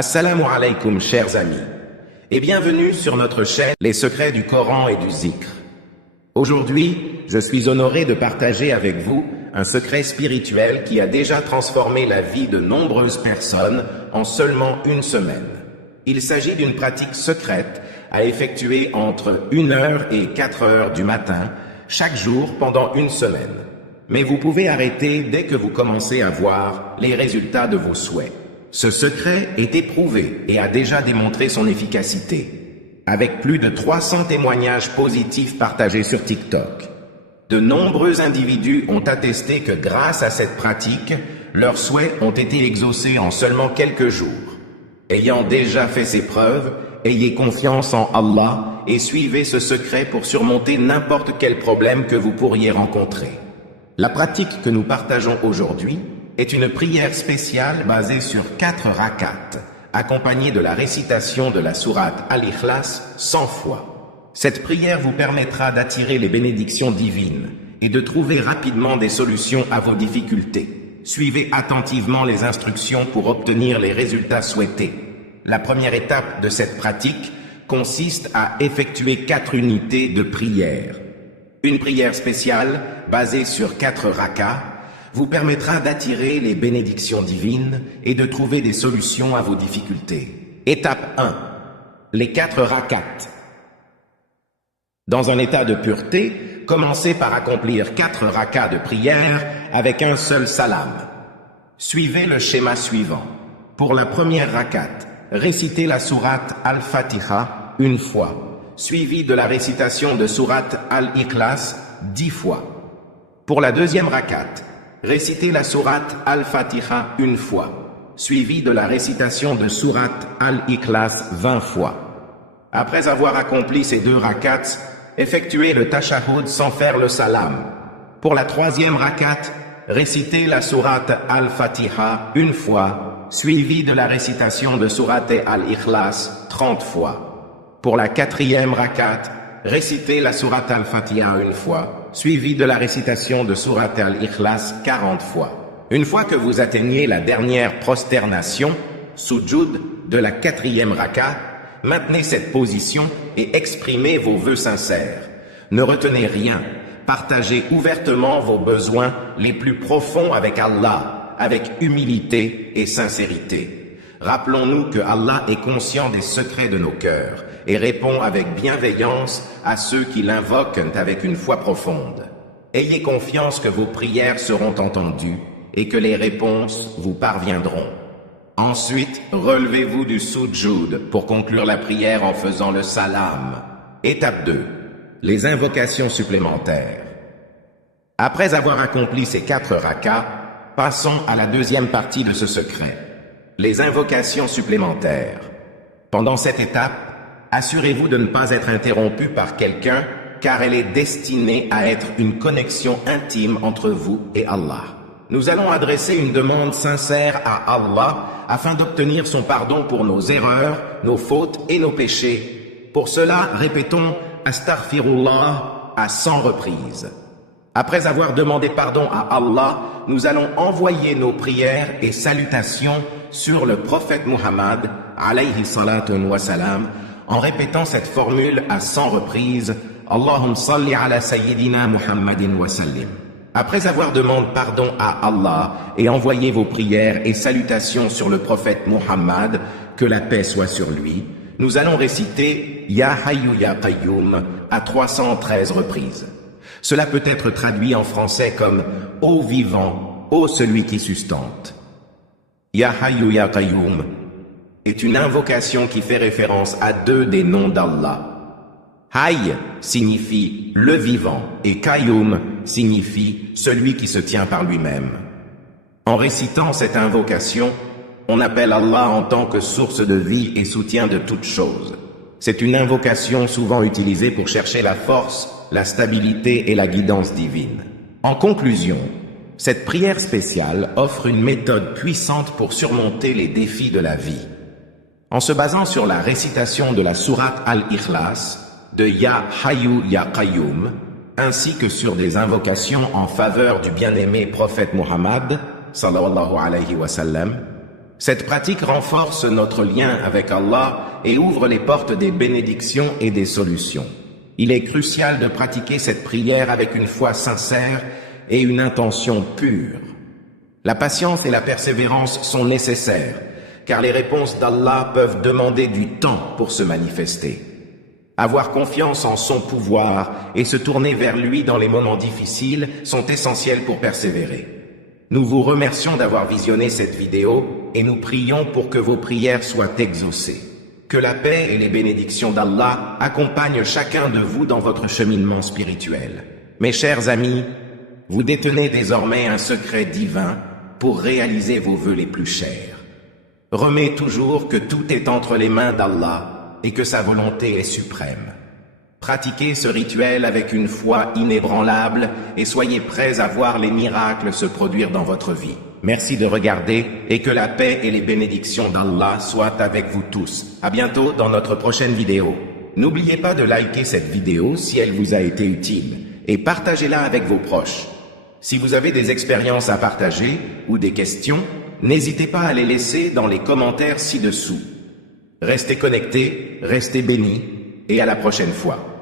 Assalamu alaikum chers amis, et bienvenue sur notre chaîne Les secrets du Coran et du Zikr. Aujourd'hui, je suis honoré de partager avec vous un secret spirituel qui a déjà transformé la vie de nombreuses personnes en seulement une semaine. Il s'agit d'une pratique secrète à effectuer entre 1h et 4h du matin, chaque jour pendant une semaine. Mais vous pouvez arrêter dès que vous commencez à voir les résultats de vos souhaits. Ce secret est éprouvé et a déjà démontré son efficacité, avec plus de 300 témoignages positifs partagés sur TikTok. De nombreux individus ont attesté que grâce à cette pratique, leurs souhaits ont été exaucés en seulement quelques jours. Ayant déjà fait ses preuves, ayez confiance en Allah et suivez ce secret pour surmonter n'importe quel problème que vous pourriez rencontrer. La pratique que nous partageons aujourd'hui est une prière spéciale basée sur 4 rakats, accompagnée de la récitation de la sourate Al-Ikhlas 100 fois. Cette prière vous permettra d'attirer les bénédictions divines et de trouver rapidement des solutions à vos difficultés. Suivez attentivement les instructions pour obtenir les résultats souhaités. La première étape de cette pratique consiste à effectuer 4 unités de prière. Une prière spéciale basée sur 4 rakats vous permettra d'attirer les bénédictions divines et de trouver des solutions à vos difficultés. Étape 1. Les 4 rakats. Dans un état de pureté, commencez par accomplir 4 rakats de prière avec un seul salam. Suivez le schéma suivant. Pour la première rakat, récitez la sourate Al-Fatiha une fois, suivie de la récitation de sourate Al-Ikhlas 10 fois. Pour la deuxième rakat, récitez la sourate Al-Fatiha une fois, suivie de la récitation de sourate Al-Ikhlas 20 fois. Après avoir accompli ces 2 rakats, effectuez le tashahhud sans faire le salam. Pour la troisième rakat, récitez la sourate Al-Fatiha une fois, suivie de la récitation de sourate Al-Ikhlas 30 fois. Pour la quatrième rakat, récitez la sourate Al-Fatiha une fois, suivi de la récitation de sourate Al-Ikhlas 40 fois. Une fois que vous atteignez la dernière prosternation, sujud, de la quatrième raka, maintenez cette position et exprimez vos vœux sincères. Ne retenez rien, partagez ouvertement vos besoins les plus profonds avec Allah, avec humilité et sincérité. Rappelons-nous que Allah est conscient des secrets de nos cœurs et répond avec bienveillance à ceux qui l'invoquent avec une foi profonde. Ayez confiance que vos prières seront entendues et que les réponses vous parviendront. Ensuite, relevez-vous du sujud pour conclure la prière en faisant le salam. Étape 2. Les invocations supplémentaires. Après avoir accompli ces 4 rakats, passons à la deuxième partie de ce secret. Les invocations supplémentaires. Pendant cette étape, assurez-vous de ne pas être interrompu par quelqu'un, car elle est destinée à être une connexion intime entre vous et Allah. Nous allons adresser une demande sincère à Allah afin d'obtenir son pardon pour nos erreurs, nos fautes et nos péchés. Pour cela, répétons « Astaghfirullah » à 100 reprises. Après avoir demandé pardon à Allah, nous allons envoyer nos prières et salutations sur le prophète Muhammad, alayhi salatu wa salam, en répétant cette formule à 100 reprises, Allahumma salli ala sayyidina Muhammadin wa sallim. Après avoir demandé pardon à Allah et envoyé vos prières et salutations sur le prophète Muhammad, que la paix soit sur lui, nous allons réciter Ya Hayyu Ya Qayyum à 313 reprises. Cela peut être traduit en français comme Ô vivant, ô celui qui sustente. Ya Hayyu Ya Qayyum est une invocation qui fait référence à 2 des noms d'Allah. Hayy signifie le vivant et Qayyum signifie celui qui se tient par lui-même. En récitant cette invocation, on appelle Allah en tant que source de vie et soutien de toutes choses. C'est une invocation souvent utilisée pour chercher la force, la stabilité et la guidance divine. En conclusion, cette prière spéciale offre une méthode puissante pour surmonter les défis de la vie. En se basant sur la récitation de la sourate Al-Ikhlas, de Ya Hayyu Ya Qayyum, ainsi que sur des invocations en faveur du bien-aimé prophète Muhammad, sallallahu alayhi wa sallam, Cette pratique renforce notre lien avec Allah et ouvre les portes des bénédictions et des solutions. Il est crucial de pratiquer cette prière avec une foi sincère et une intention pure. La patience et la persévérance sont nécessaires, car les réponses d'Allah peuvent demander du temps pour se manifester. Avoir confiance en son pouvoir et se tourner vers lui dans les moments difficiles sont essentiels pour persévérer. Nous vous remercions d'avoir visionné cette vidéo et nous prions pour que vos prières soient exaucées. Que la paix et les bénédictions d'Allah accompagnent chacun de vous dans votre cheminement spirituel. Mes chers amis, vous détenez désormais un secret divin pour réaliser vos vœux les plus chers. Remettez toujours que tout est entre les mains d'Allah et que sa volonté est suprême. Pratiquez ce rituel avec une foi inébranlable et soyez prêts à voir les miracles se produire dans votre vie. Merci de regarder et que la paix et les bénédictions d'Allah soient avec vous tous. À bientôt dans notre prochaine vidéo. N'oubliez pas de liker cette vidéo si elle vous a été utile et partagez-la avec vos proches. Si vous avez des expériences à partager ou des questions, n'hésitez pas à les laisser dans les commentaires ci-dessous. Restez connectés, restez bénis et à la prochaine fois.